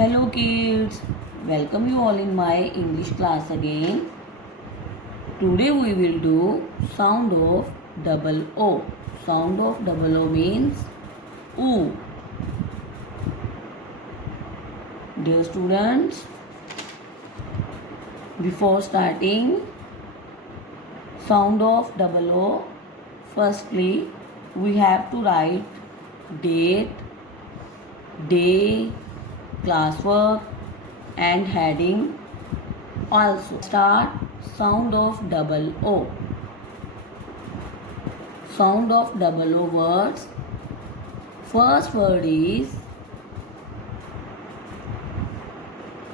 Hello kids, welcome you all in my English class again. Today we will do sound of double O. Sound of double O means oo. Dear students, before starting sound of double O, firstly we have to write date, day, classwork and heading. Also start sound of double O. Sound of double O words. First word is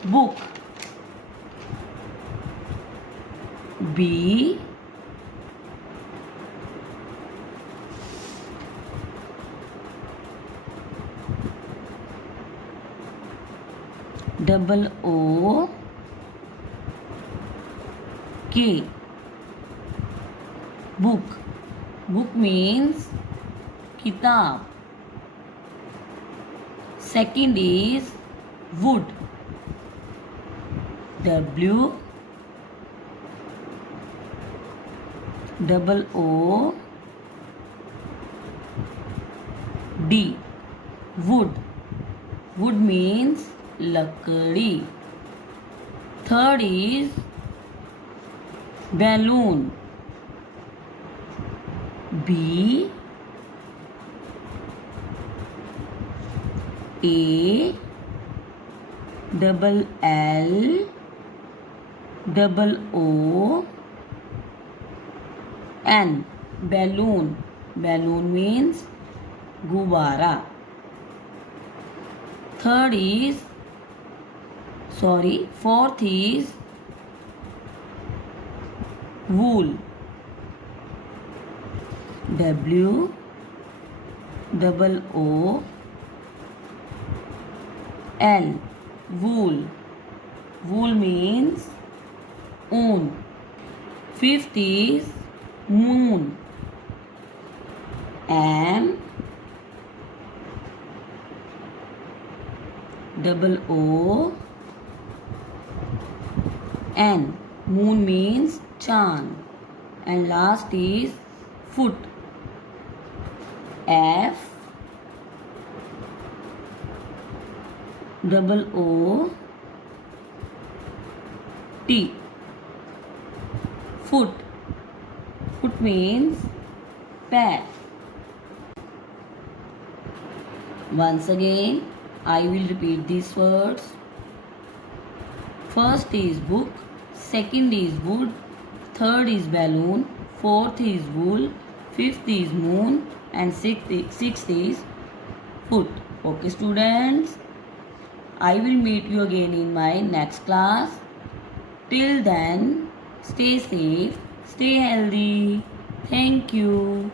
book. B double O K. Book. Book means kitab. Second is wood. W double O D. Wood. Wood means लकड़ी. Third is balloon. B A double L double O N. Balloon. Balloon means gubara. Fourth is wool. W double O L. Wool. Wool means wool. Fifth is moon. M double O N. Moon means chan. And last is foot. F double O T. Foot. Foot means pad. Once again, I will repeat these words. First is book, second is wood, third is balloon, fourth is wool, fifth is moon and sixth is foot. Okay students, I will meet you again in my next class. Till then, stay safe, stay healthy. Thank you.